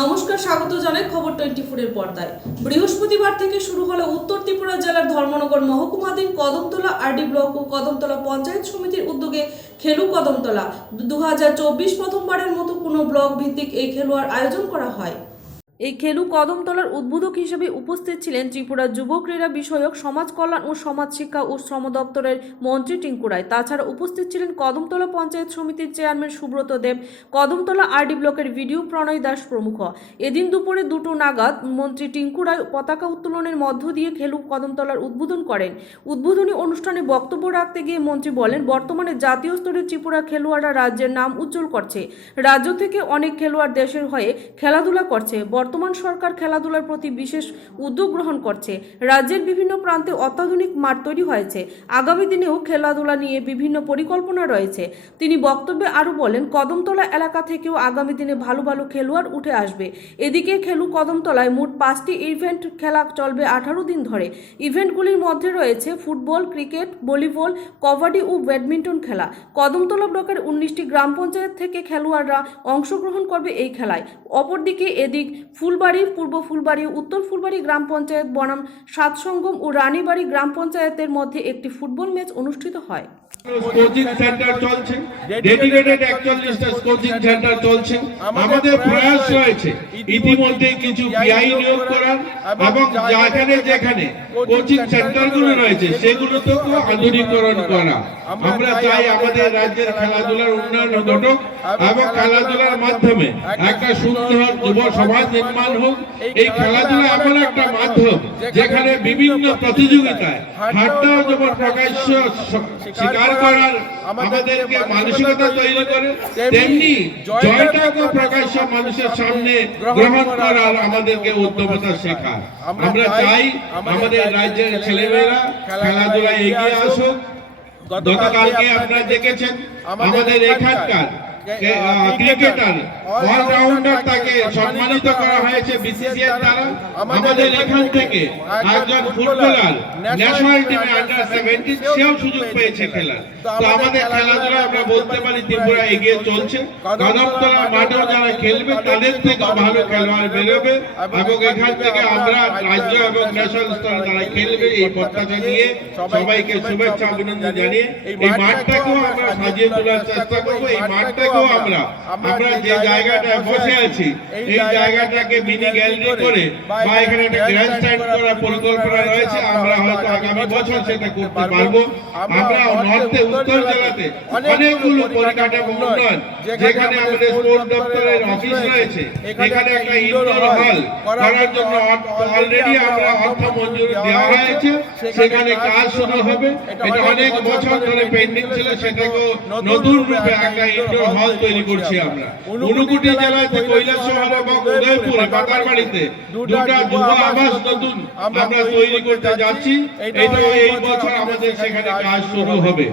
নমস্কার, স্বাগত জানাই খবর 24 এর পর্দায়। বৃহস্পতিবার থেকে শুরু হলো উত্তর ত্রিপুরা জেলার ধর্মনগর মহকুমাধীন কদমতলা আরডি ব্লক ও কদমতলা পঞ্চায়েত সমিতির উদ্যোগে খেলু কদমতলা 2024 প্রথমবারের মতো কোনো ব্লক ভিত্তিক এই খেলোয়াড় আয়োজন করা হয়। এই খেলু কদমতলার উদ্বোধক হিসেবে উপস্থিত ছিলেন ত্রিপুরা যুব ক্রীড়া বিষয়ক সমাজ কল্যাণ ও সমাজ শিক্ষা ও শ্রম দপ্তরের মন্ত্রী টিঙ্কু রায়। তাছাড়া উপস্থিত ছিলেন কদমতলা পঞ্চায়েত সমিতির চেয়ারম্যান সুব্রত দেব, কদমতলা আরডি ব্লকের ভিডিও প্রণয় দাস প্রমুখ। এদিন দুপুরে 2টো নাগাদ মন্ত্রী টিঙ্কু রায় পতাকা উত্তোলনের মধ্য দিয়ে খেলু কদমতলার উদ্বোধন করেন। উদ্বোধনী অনুষ্ঠানে বক্তব্য রাখতে গিয়ে মন্ত্রী বলেন, বর্তমানে জাতীয় স্তরে ত্রিপুরা খেলোয়াড়রা রাজ্যের নাম উজ্জ্বল করছে। রাজ্য থেকে অনেক খেলোয়াড় দেশের হয়ে খেলাধুলা করছে। বর্তমান সরকার খেলাধুলার প্রতি বিশেষ উদ্যোগ গ্রহণ করছে। রাজ্যের বিভিন্ন প্রান্তে অত্যাধুনিক মাঠ তৈরি হয়েছে। আগামী দিনেও খেলাধুলা নিয়ে বিভিন্ন পরিকল্পনা রয়েছে। তিনি বক্তব্যে আরও বলেন, কদমতলা এলাকা থেকেও আগামী দিনে ভালো ভালো খেলোয়াড় উঠে আসবে। এদিকে খেলু কদমতলায় মোট 5টি ইভেন্ট খেলা চলবে 18 দিন ধরে। ইভেন্টগুলির মধ্যে রয়েছে ফুটবল, ক্রিকেট, ভলিবল, কবাডি ও ব্যাডমিন্টন খেলা। কদমতলা ব্লকের 19টি গ্রাম পঞ্চায়েত থেকে খেলোয়াড়রা অংশগ্রহণ করবে এই খেলায়। অপরদিকে এদিক ফুলবাড়ি, পূর্ব ফুলবাড়ি, উত্তর ফুলবাড়ি গ্রাম পঞ্চায়েত বনাম সাতসঙ্গম ও রানীবাড়ি গ্রাম পঞ্চায়েতের মধ্যে একটি ফুটবল ম্যাচ অনুষ্ঠিত হয়। কোচিং সেন্টার চলছে, ডেডিকেটেড 41টা কোচিং সেন্টার চলছে। আমাদের প্রয়াস রয়েছে ইতিমধ্যে কিছু পিআই নিয়োগ করার এবং যেখানে কোচিং সেন্টারগুলো রয়েছে সেগুলোতেও আধুনিকরণ করা। আমরা চাই আমাদের রাজ্যের খেলাধুলার উন্নয়ন ঘটুক এবং খেলাধুলার মাধ্যমে একটা সুন্দর যুব সমাজ নির্মাণ হোক। এই খেলাধুলা এমন একটা মাধ্যম যেখানে বিভিন্ন প্রতিযোগিতায় হারটাও যেমন প্রকাশ্য স্বীকার করার আমাদেরকে মানসিকতা তৈরি করে, তেমনি জয়টাকে প্রকাশ্য মানুষের সামনে গ্রহণ করার আমাদেরকে উদ্যমতা শেখায়। আমরা চাই আমাদের রাজ্যের ছেলেমেয়েরা খেলাধুলায় এগিয়ে আসুক। গতকালকে আপনারা দেখেছেন আমাদের এখানকার ক্রিকেটার অলরাউন্ডার তাকে সম্মানিত করা হয়েছে বিসিসিআই দ্বারা। আমাদের এখান থেকে একজন ফুটবলার ন্যাশনাল টিমে আন্ডার 17 সেও সুযোগ পেয়েছে খেলার। তো আমাদের খেলাধুলা আমরা বলতে পারি ত্রিপুরা এগিয়ে চলছে। কদমতলা মাঠেও যারা খেলবে তাদের থেকে ভালো খেলোয়াড় বেরোবে এবং এখান থেকে আমরা রাজ্য এবং ন্যাশনাল স্তরে যারা খেলবে এই প্রত্যাশা নিয়ে সবাইকে শুভেচ্ছা অভিনন্দন জানিয়ে এই মাঠটাকেও আমরা সাজিয়ে তোলার চেষ্টা করবো। এই মাঠটাকেও আমরা যে জায়গাটায় বসে আছি এই জায়গাটাকে মিনি গ্যালারি করে বা এখানে একটা গ্র্যান্ড স্ট্যান্ড করার পরিকল্পনা রয়েছে। আমরা হয়তো আগামী বছর সেটা করতে পারবো। আমরা নর্থে উত্তর জেলাতে অনেকগুলো পরিকাঠামো উন্নয়ন, যেখানে আমাদের স্পোর্টস দপ্তরের অফিস রয়েছে, এখানে একটা ইনডোর হল করার জন্য অলরেডি আমরা অর্থ মঞ্জুরি দেওয়া হয়েছে। সেখানে কাজ শুরু হবে। এটা অনেক বছর ধরে পেন্ডিং ছিল, সেটাকেও নতুন রূপে একটা ইনডোর হল তৈরি করছি আমরা। ঊনকোটি জেলাতে কৈলাসহর এবং উদয়পুরে পাতারবাড়িতে দুটা যুব আবাস নতুন আমরা তৈরি করতে যাচ্ছি। এটা এই বছর আমাদের সেখানে কাজ শুরু হবে।